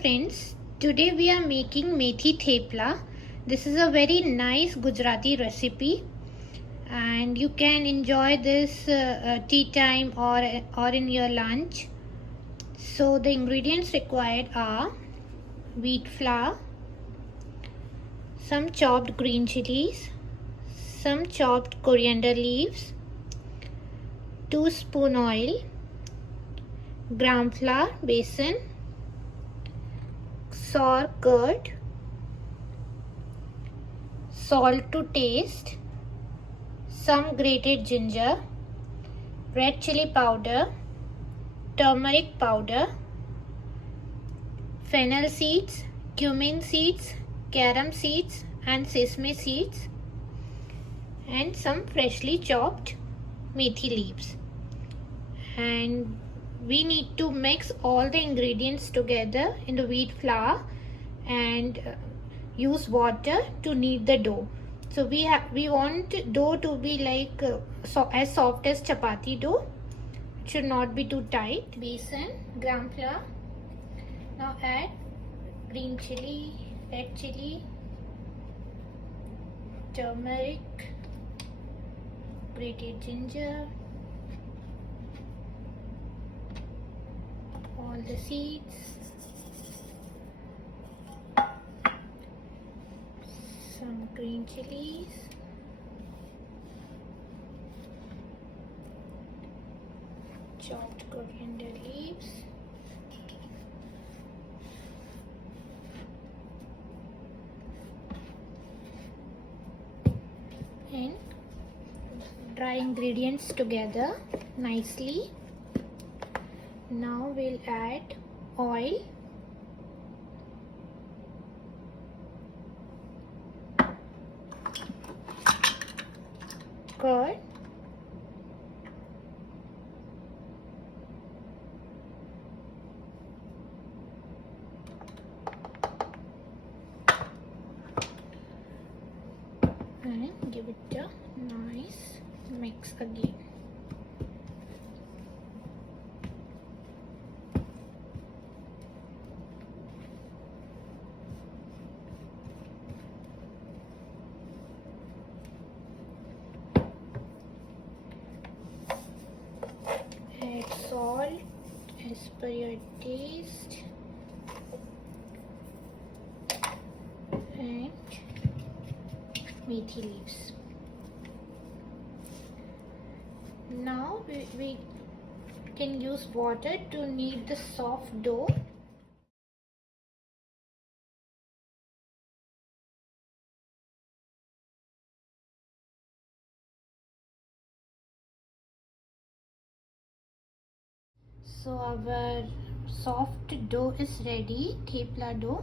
friends, today we are making methi thepla. This is a very nice Gujarati recipe and you can enjoy this tea time or in your lunch. So the ingredients required are wheat flour, some chopped green chilies, some chopped coriander leaves, 2 spoon oil, gram flour besan, sour curd, salt to taste, some grated ginger, red chili powder, turmeric powder, fennel seeds, cumin seeds, carom seeds and sesame seeds, and some freshly chopped methi leaves. And we need to mix all the ingredients together in the wheat flour and use water to knead the dough. So we want dough to be like as soft as chapati dough. It should not be too tight. Besan, gram flour. Now add green chili, red chili, turmeric, grated ginger, all the seeds, some green chilies, chopped coriander leaves, and dry ingredients together nicely. Now we'll add oil, curd, and give it a nice mix again. Add salt as per your taste and methi leaves. Now we can use water to knead the soft dough. So our soft dough is ready, thepla dough.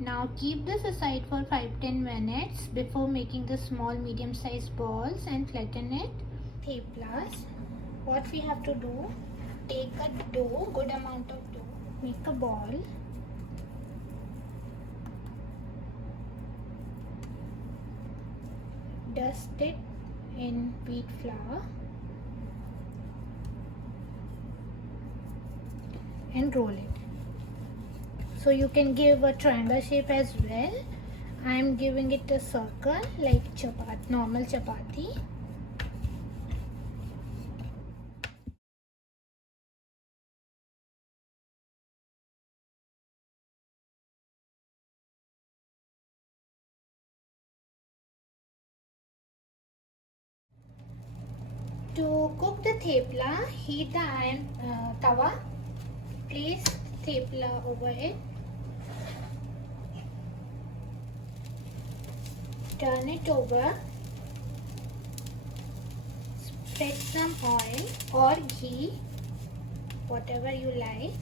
Now keep this aside for 5-10 minutes before making the small medium sized balls and flatten it. Theplas, what we have to do, take a dough, good amount of dough, make a ball. Dust it in wheat flour and roll it. So you can give a triangle shape as well. I am giving it a circle like normal chapati. To cook the thepla, heat the iron tawa. Place thepla over it. Turn it over. Spread some oil or ghee, whatever you like.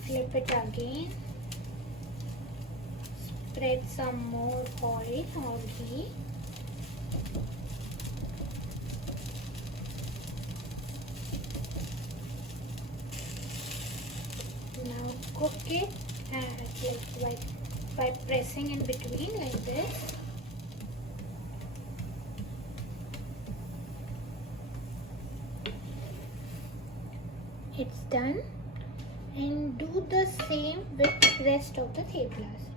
Flip it again. Spread some more oil or ghee. Now cook it like by pressing in between like this. it's done, and do the same with rest of the theplas.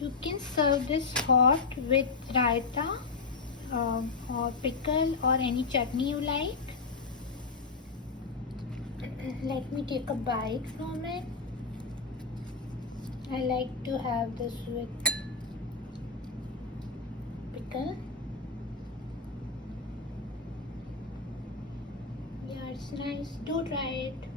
You can serve this hot with raita or pickle or any chutney you like. Let me take a bite from it. I like to have this with pickle. Yeah, it's nice. Do try it.